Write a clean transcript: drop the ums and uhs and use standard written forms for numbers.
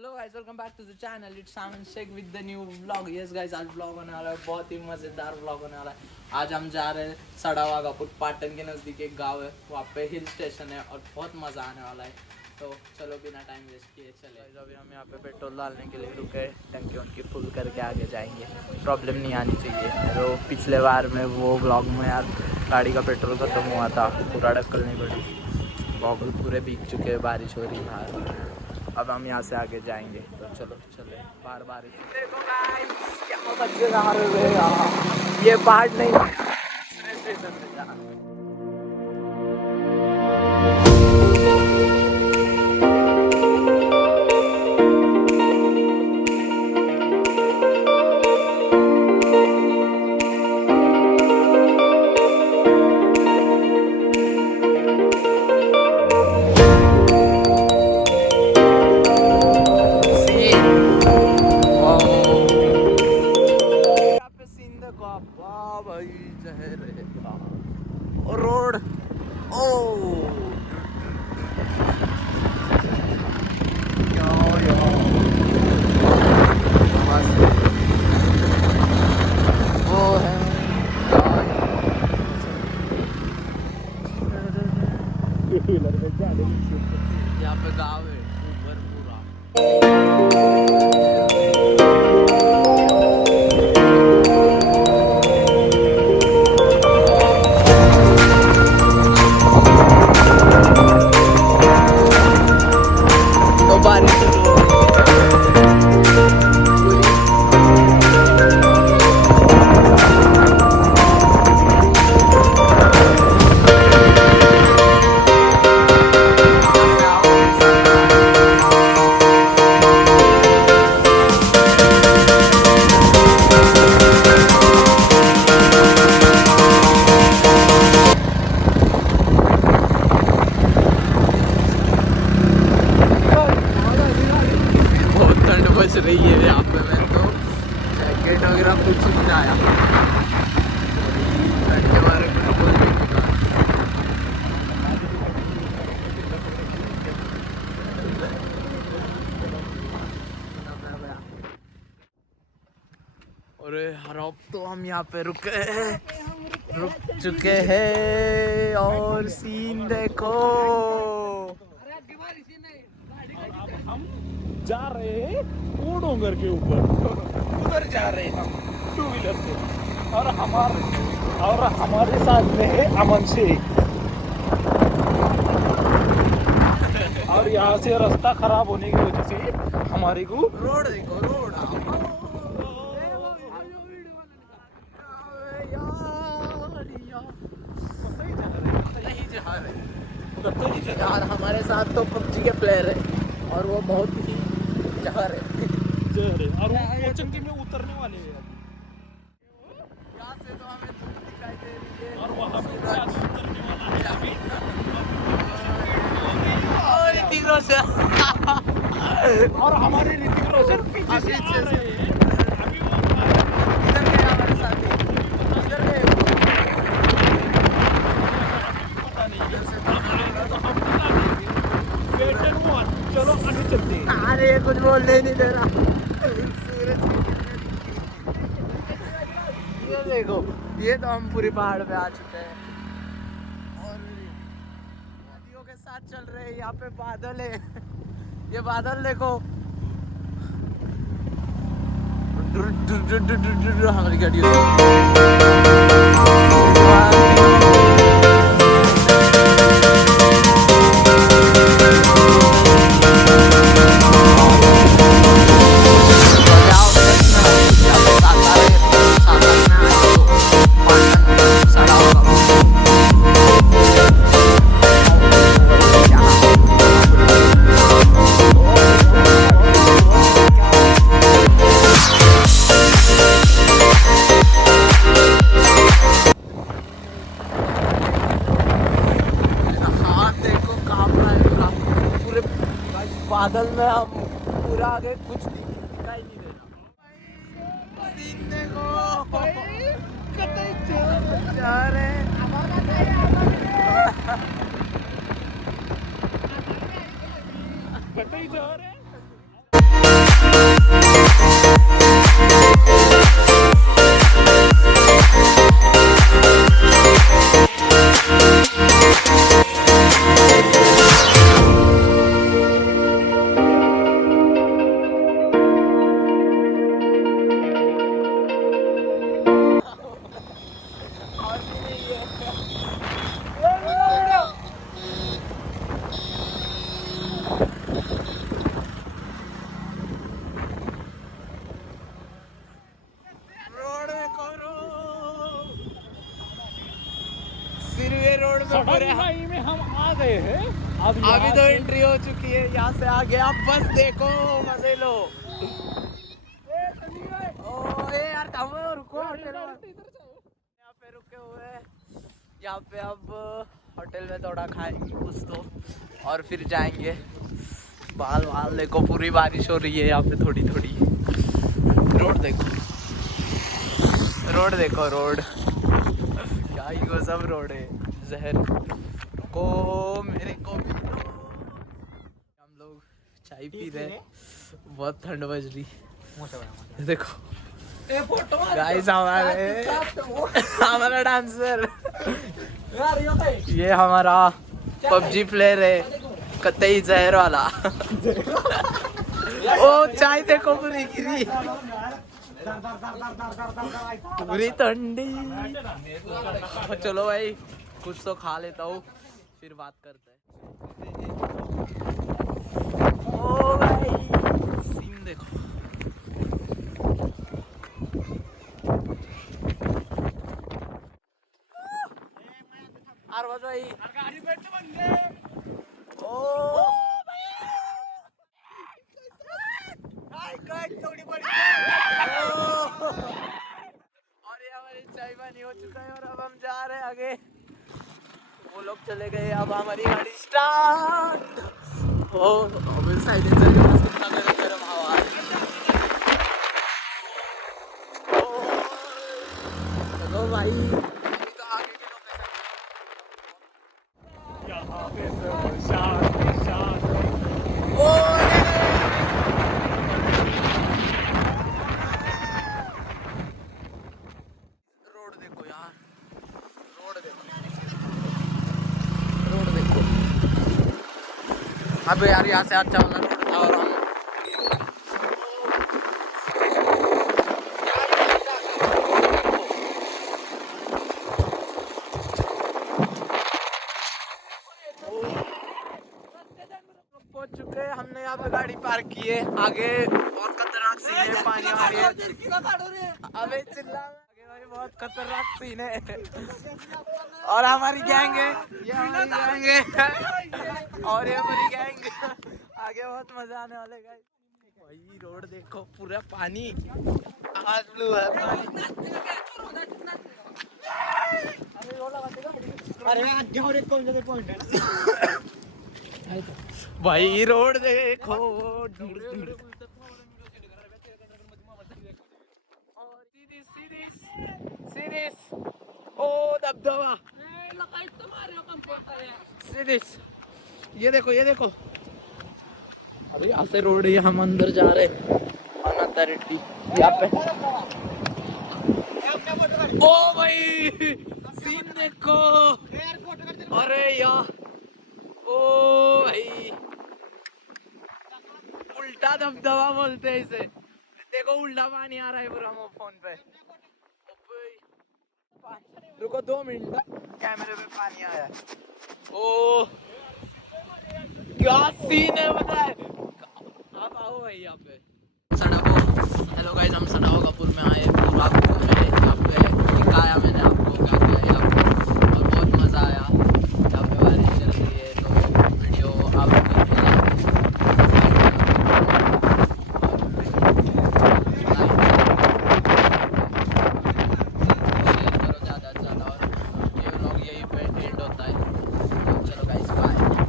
Hello guys, welcome back to the channel. It's Aman Shaikh with the new vlog. Yes guys, आज vlog होने वाला है, बहुत ही मज़ेदार व्लॉग होने वाला है। आज हम जा रहे हैं सड़ावाघापुर, पाटन के नज़दीक एक गांव है, वहाँ पे हिल स्टेशन है और बहुत मज़ा आने वाला है। तो चलो बिना टाइम वेस्ट किए चले। अभी हम यहाँ पे पेट्रोल डालने के लिए रुके, टंकी उनकी फुल करके आगे जाएंगे। प्रॉब्लम नहीं आनी चाहिए। तो पिछले बार में वो व्लॉग में यार गाड़ी का पेट्रोल ख़त्म हुआ था, पूरा ढक्कल नहीं पड़ी, गॉगल पूरे भीग चुके हैं, बारिश हो रही बाहर। अब हम यहाँ से आगे जाएंगे, तो चलो चले। बार बार देखो गाइस, क्या बच्चे जा रहे हैं यार, ये पार्ट नहीं है स्टेशन से जा। भाई जहर रोड ओ वो है यहाँ पे गाँव है ऊपर पूरा। बच रही है यहाँ पे, मैं तो जैकेट वगैरह कुछ नहीं आया के बारे में बोल अरे हरब तो हम यहाँ पे रुक चुके हैं और सीन देखो। हम जा रहे हैं वो डोंगर के ऊपर, उधर जा रहे हैं हम 2 व्हीलर से, और हमारे साथ में है अमन शेख। और यहाँ से रास्ता खराब होने की वजह से हमारे को रोड देखो, रोड यार। हमारे साथ तो पबजी के प्लेयर है और वो बहुत ही जहर है। और वो चंकी में उतरने वाले हैं यहाँ से तो हमें धूप दिखाई दे रही है और वहाँ पे उतरने वाला है अभी। और ऋतिक रोशन और हमारे ऋतिक रोशन पीछे से आ रहे हैं। अभी वो इधर गए हमारे साथ ही, इधर गए पता नहीं इधर से तो हम बता देंगे। वेट एंड वॉच, चलो आगे चलते हैं। अरे कुछ बोलने नहीं दे रहा। सूरज ये देखो, ये तो हम पूरी पहाड़ पे आ चुके हैं और नदियों के साथ चल रहे हैं। यहाँ पे बादल है, ये बादल देखो। हमारी गाड़ी बादल में हम पूरा आगे कुछ दिखाई नहीं दे रहा। जा रहे कतई जा रहे हैं। भाई में हम आ गए हैं। अब अभी तो एंट्री हो चुकी है, यहाँ से आगे आप बस देखो, मजे लो। ओ ए यार कहाँ रुको, होटल यहाँ पे रुके हुए हैं। यहाँ पे अब होटल में थोड़ा खाएंगे कुछ तो, और फिर जाएंगे। बाल बाल देखो, पूरी बारिश हो रही है यहाँ पे थोड़ी थोड़ी। रोड देखो, रोड देखो, रोड क्या ही वो सब रोड है। जहर को मेरे को भी दो। हम लोग चाय पी रहे, बहुत ठंड बज रही। देखो गाइस हमारा डांसर, ये हमारा पबजी प्लेयर है, कतई जहर वाला। ओ चाय देखो पूरी गिरी, पूरी ठंडी। चलो भाई कुछ तो खा लेता हूँ, फिर बात करते हैं। ओ भाई सीन देखो, आवाज भाई गाड़ी बैठ बंदे। ओ थोड़ी बड़ी और ये हमारी चाय पानी हो चुका है, और अब हम जा रहे हैं आगे। वो लोग चले गए, अब हमारी गाड़ी स्टार्ट। ओ अब साइलेंसर के पास कितना गरम गरम हवा है। चलो भाई अभी तो आगे के रोड देखो यार, रोड देखो, रोड देखो। अब यार यहाँ से अच्छा वाला रोड था, और हम पहुंच चुके हैं। हमने यहाँ पे गाड़ी पार्क की है, आगे बहुत खतरनाक सीन है, पानी आ रही है। अबे चिल्ला, आगे भाई बहुत खतरनाक सीन है। और हमारी गैंग है, ये हमारी गैंग है, और ये हमारी गैंग है। आगे बहुत मजा आने वाले गाइस। भाई रोड देखो, पूरा पानी, आज ब्लू है पानी। भाई रोड देखो, ओ दबदबा, ये देखो, ये देखो। अरे यहाँ से रोड है, हम अंदर जा रहे अनअथॉरिटी यहाँ पे। ओ भाई सीन देखो, अरे यार, ओ भाई उल्टा दबदबा बोलते हैं इसे। देखो उल्टा पानी आ रहा है पूरा मोबाइल फोन पे। रुको 2 मिनट, कैमरे पे पानी आया है। ओ क्या सीन है बताए। आप आओ भाई यहाँ पे। हेलो गाइस, हम सदावघापुर में आए, पूरा